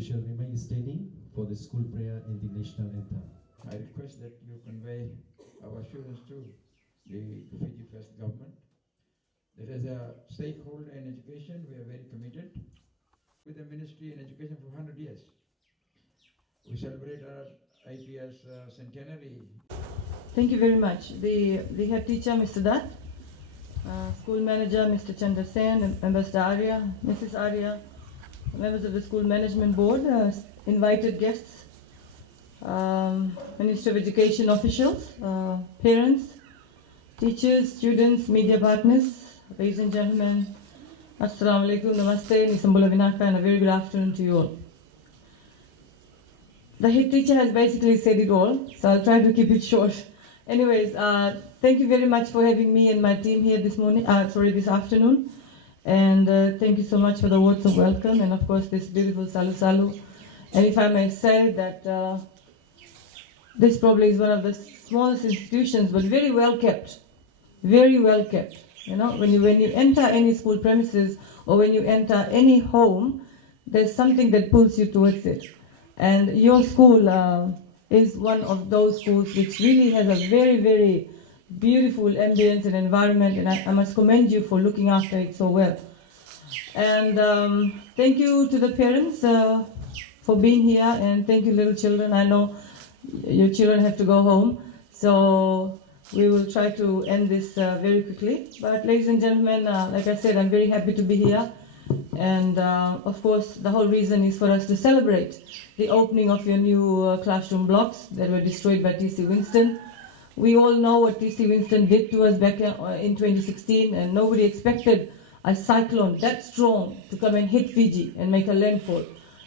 official remain standing for the school prayer and the national anthem. I request that you convey our assurance to the Fiji First Government that as a stakeholder in education, we are very committed with the Ministry in Education for 100 years. We celebrate our IPS centenary. Thank you very much. The head teacher, Mr. Dutt, school manager, Mr. Chandra Sen, Ambassador Arya, Mrs. Arya, members of the school management board, invited guests, Ministry of Education officials, parents, teachers, students, media partners, ladies and gentlemen, Assalamu alaikum, namaste, Nisambula Vinaka, and a very good afternoon to you all. The head teacher has basically said it all, so I'll try to keep it short. Anyways, thank you very much for having me and my team here this afternoon. And thank you so much for the words of welcome and of course this beautiful Salu Salu. And if I may say that this probably is one of the smallest institutions, but very well kept. Very well kept. You know, when you enter any school premises or when you enter any home, there's something that pulls you towards it. And your school is one of those schools which really has a very, very beautiful ambience and environment, and I must commend you for looking after it so well. And thank you to the parents for being here, and thank you little children. I know your children have to go home, so we will try to end this very quickly. But ladies and gentlemen, like I said, I'm very happy to be here. And of course, the whole reason is for us to celebrate the opening of your new classroom blocks that were destroyed by TC Winston. We all know what TC Winston did to us back in 2016, and nobody expected a cyclone that strong to come and hit Fiji and make a landfall.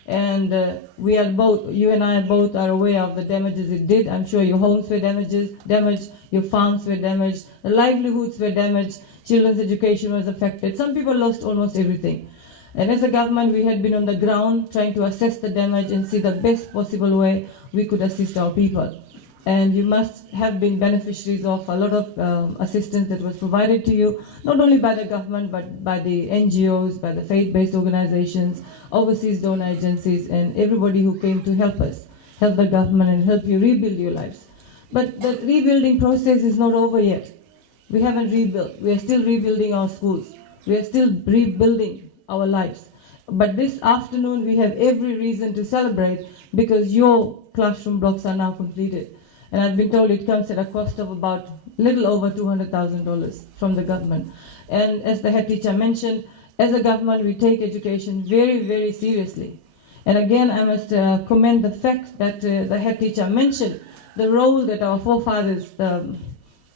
And we are both, you and I both are aware of the damages it did. I'm sure your homes were damaged, your farms were damaged, the livelihoods were damaged, children's education was affected. Some people lost almost everything. And as a government, we had been on the ground trying to assess the damage and see the best possible way we could assist our people. And you must have been beneficiaries of a lot of assistance that was provided to you, not only by the government, but by the NGOs, by the faith-based organizations, overseas donor agencies, and everybody who came to help us, help the government and help you rebuild your lives. But the rebuilding process is not over yet. We haven't rebuilt. We are still rebuilding our schools. We are still rebuilding our lives. But this afternoon, we have every reason to celebrate because your classroom blocks are now completed. And I've been told it comes at a cost of about little over $200,000 from the government. And as the head teacher mentioned, as a government, we take education very, very seriously. And again, I must commend the fact that the head teacher mentioned the role that our forefathers, the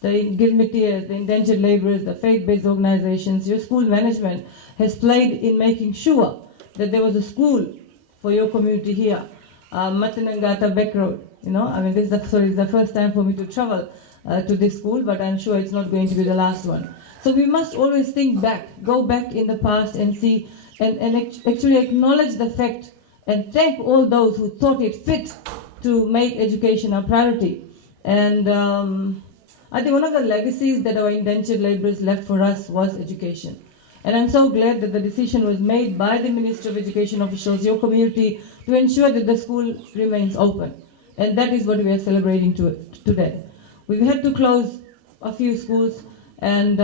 Gilmitiers, the indentured laborers, the faith-based organizations, your school management has played in making sure that there was a school for your community here. Matanangata Beck Road. You know, I mean, this is the first time for me to travel to this school, but I'm sure it's not going to be the last one. So we must always think back, go back in the past and see, and actually acknowledge the fact and thank all those who thought it fit to make education a priority. And I think one of the legacies that our indentured laborers left for us was education. And I'm so glad that the decision was made by the Ministry of Education officials, your community, to ensure that the school remains open. And that is what we are celebrating today. We've had to close a few schools and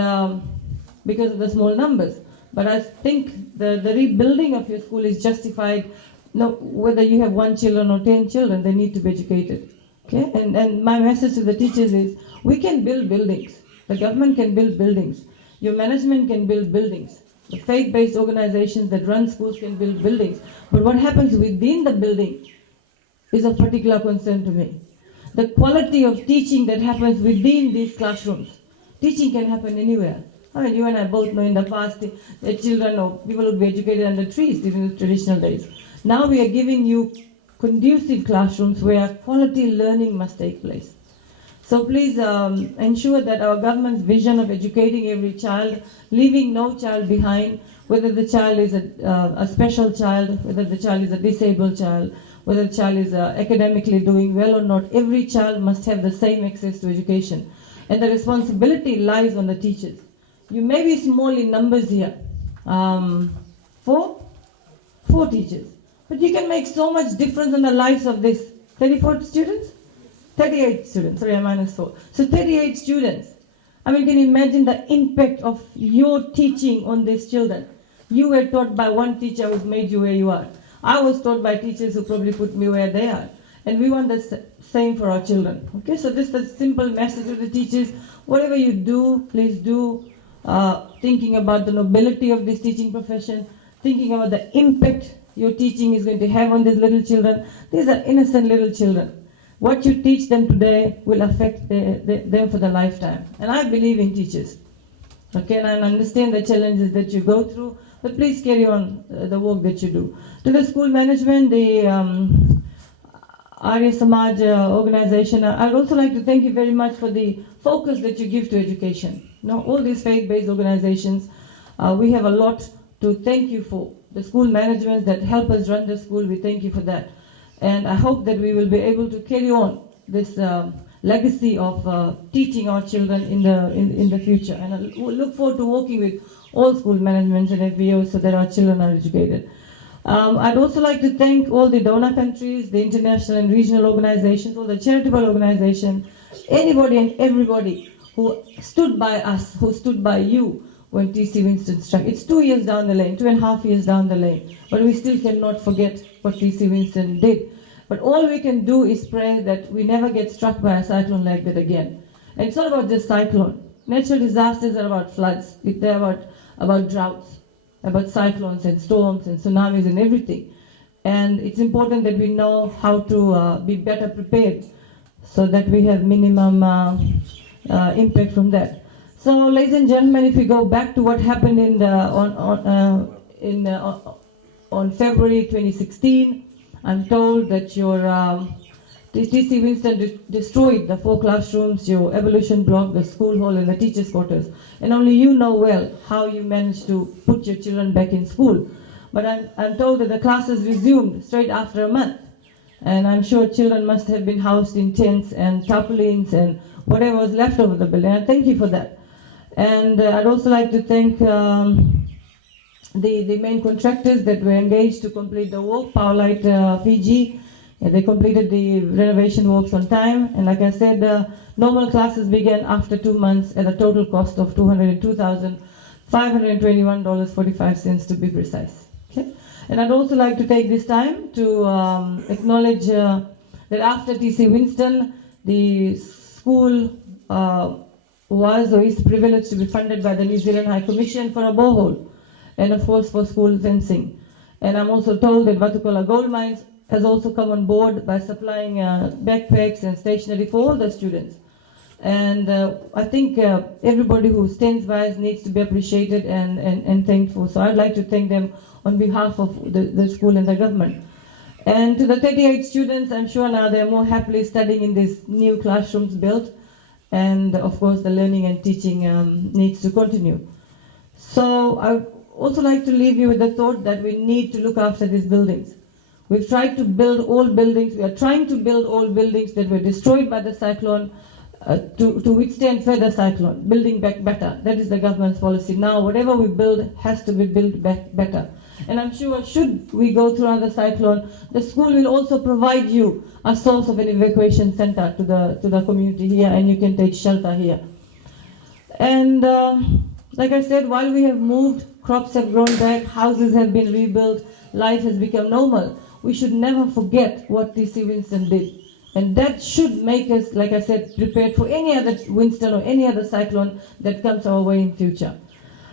because of the small numbers. But I think the rebuilding of your school is justified. No, whether you have 1 child or 10 children, they need to be educated. Okay? And my message to the teachers is, we can build buildings. The government can build buildings. Your management can build buildings. The faith-based organizations that run schools can build buildings. But what happens within the building is of particular concern to me. The quality of teaching that happens within these classrooms. Teaching can happen anywhere. I mean, you and I both know in the past that children or people would be educated under trees during the traditional days. Now we are giving you conducive classrooms where quality learning must take place. So please ensure that our government's vision of educating every child, leaving no child behind, whether the child is a special child, whether the child is a disabled child, whether the child is academically doing well or not, every child must have the same access to education. And the responsibility lies on the teachers. You may be small in numbers here, four teachers, But you can make so much difference in the lives of these 34 students? 38 students, sorry, minus 4. So 38 students. I mean, can you imagine the impact of your teaching on these children? You were taught by one teacher who's made you where you are. I was taught by teachers who probably put me where they are. And we want the same for our children. Okay, so this is a simple message to the teachers. Whatever you do, please do, thinking about the nobility of this teaching profession, thinking about the impact your teaching is going to have on these little children. These are innocent little children. What you teach them today will affect them for the lifetime. And I believe in teachers. Okay, and I understand the challenges that you go through, but please carry on the work that you do. To the school management, the Arya Samaj organization, I'd also like to thank you very much for the focus that you give to education. Now, all these faith-based organizations, we have a lot to thank you for. The school managements that help us run the school, we thank you for that. And I hope that we will be able to carry on this legacy of teaching our children in the future. And I look forward to working with all school managements and FBOs so that our children are educated. I'd also like to thank all the donor countries, the international and regional organizations, all the charitable organizations, anybody and everybody who stood by us, who stood by you when TC Winston struck. It's 2 years down the lane, 2.5 years down the lane, but we still cannot forget what TC Winston did. But all we can do is pray that we never get struck by a cyclone like that again. And it's not about just cyclone. Natural disasters are about floods. They're about droughts, about cyclones and storms and tsunamis and everything. And it's important that we know how to be better prepared so that we have minimum impact from that. So, ladies and gentlemen, if we go back to what happened on February 2016, I'm told that your TC Winston destroyed the 4 classrooms, your evolution block, the school hall, and the teachers' quarters. And only you know well how you managed to put your children back in school. But I'm told that the classes resumed straight after a month. And I'm sure children must have been housed in tents and tarpaulins and whatever was left over the building. And thank you for that. And I'd also like to thank the main contractors that were engaged to complete the work, Powerlight Fiji. They completed the renovation works on time. And like I said, normal classes began after 2 months at a total cost of $202,521.45 to be precise. Okay? And I'd also like to take this time to acknowledge that after TC Winston, the school was or is privileged to be funded by the New Zealand High Commission for a borehole and of course for school fencing. And I'm also told that Vatukoula Gold Mines has also come on board by supplying backpacks and stationery for all the students. And I think everybody who stands by us needs to be appreciated and thankful. So I'd like to thank them on behalf of the school and the government. And to the 38 students, I'm sure now they're more happily studying in these new classrooms built. And of course, the learning and teaching needs to continue. So I would also like to leave you with the thought that we need to look after these buildings. We've tried to build old buildings. We are trying to build old buildings that were destroyed by the cyclone to withstand further cyclone, building back better. That is the government's policy. Now, whatever we build has to be built back better. And I'm sure should we go through another cyclone, the school will also provide you a source of an evacuation center to the community here, and you can take shelter here. And like I said, while we have moved, crops have grown back, houses have been rebuilt, life has become normal, we should never forget what TC Winston did. And that should make us, like I said, prepared for any other Winston or any other cyclone that comes our way in future.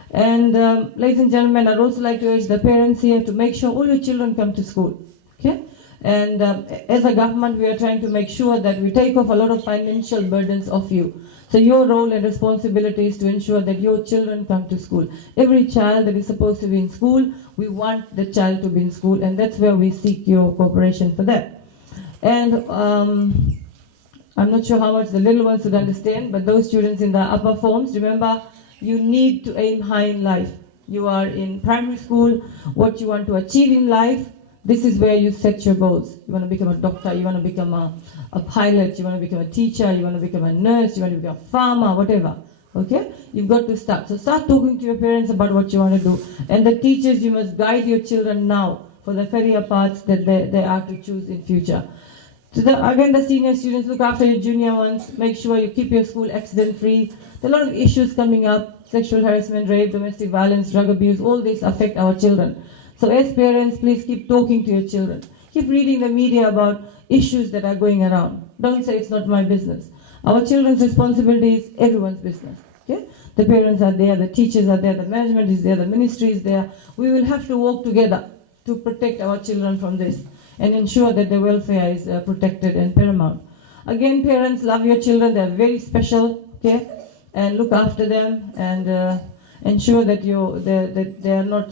And ladies and gentlemen, I'd also like to urge the parents here to make sure all your children come to school. Okay? And as a government, we are trying to make sure that we take off a lot of financial burdens off you. So your role and responsibility is to ensure that your children come to school. Every child that is supposed to be in school, we want the child to be in school, and that's where we seek your cooperation for that. And I'm not sure how much the little ones would understand, but those students in the upper forms, remember, you need to aim high in life. You are in primary school, what you want to achieve in life, this is where you set your goals. You want to become a doctor, you want to become a pilot, you want to become a teacher, you want to become a nurse, you want to become a farmer, whatever. Okay? You've got to start. So start talking to your parents about what you want to do. And the teachers, you must guide your children now for the career paths that they are to choose in future. Again, the senior students, look after your junior ones. Make sure you keep your school accident free. There are a lot of issues coming up: sexual harassment, rape, domestic violence, drug abuse. All these affect our children. So as parents, please keep talking to your children. Keep reading the media about issues that are going around. Don't say it's not my business. Our children's responsibility is everyone's business. Okay? The parents are there, the teachers are there, the management is there, the ministry is there. We will have to work together to protect our children from this and ensure that their welfare is protected and paramount. Again, parents, love your children. They're very special, okay? And look after them and ensure that they are not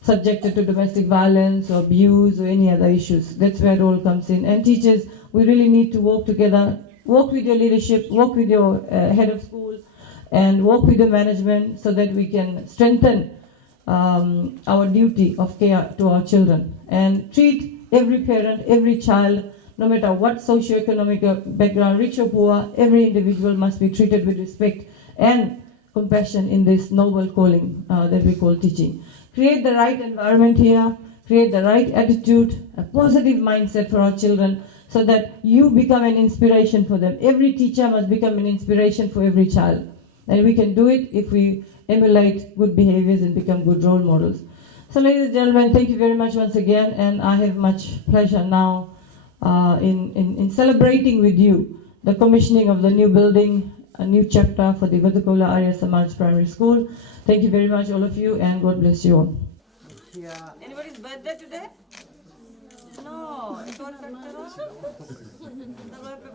subjected to domestic violence or abuse or any other issues. That's where it all comes in. And teachers, we really need to work together. Work with your leadership, work with your head of school, and work with the management so that we can strengthen our duty of care to our children. And treat every parent, every child, no matter what socioeconomic background, rich or poor, every individual must be treated with respect and compassion in this noble calling that we call teaching. Create the right environment here, create the right attitude, a positive mindset for our children so that you become an inspiration for them. Every teacher must become an inspiration for every child. And we can do it if we emulate good behaviors and become good role models. So ladies and gentlemen, thank you very much once again, and I have much pleasure now in celebrating with you the commissioning of the new building, a new chapter for the Vatukoula Arya Samaj Primary School. Thank you very much, all of you, and God bless you all. Yeah. Anybody's birthday today? No, it's all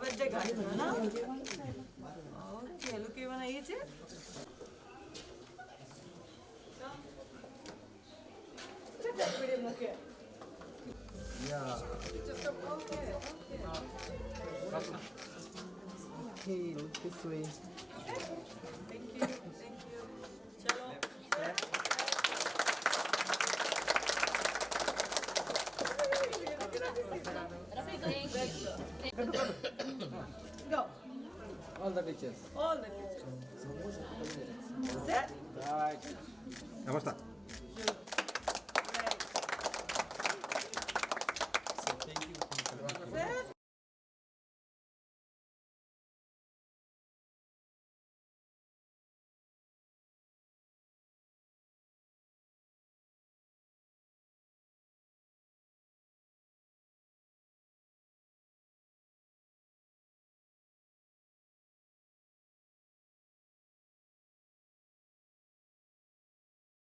birthday guy, no? Okay, look, you wanna eat it? Yeah. Okay, look this way. Thank you, thank you. Chalo. Go. All the pictures. All the pictures. Set. Right. ¿Cómo está?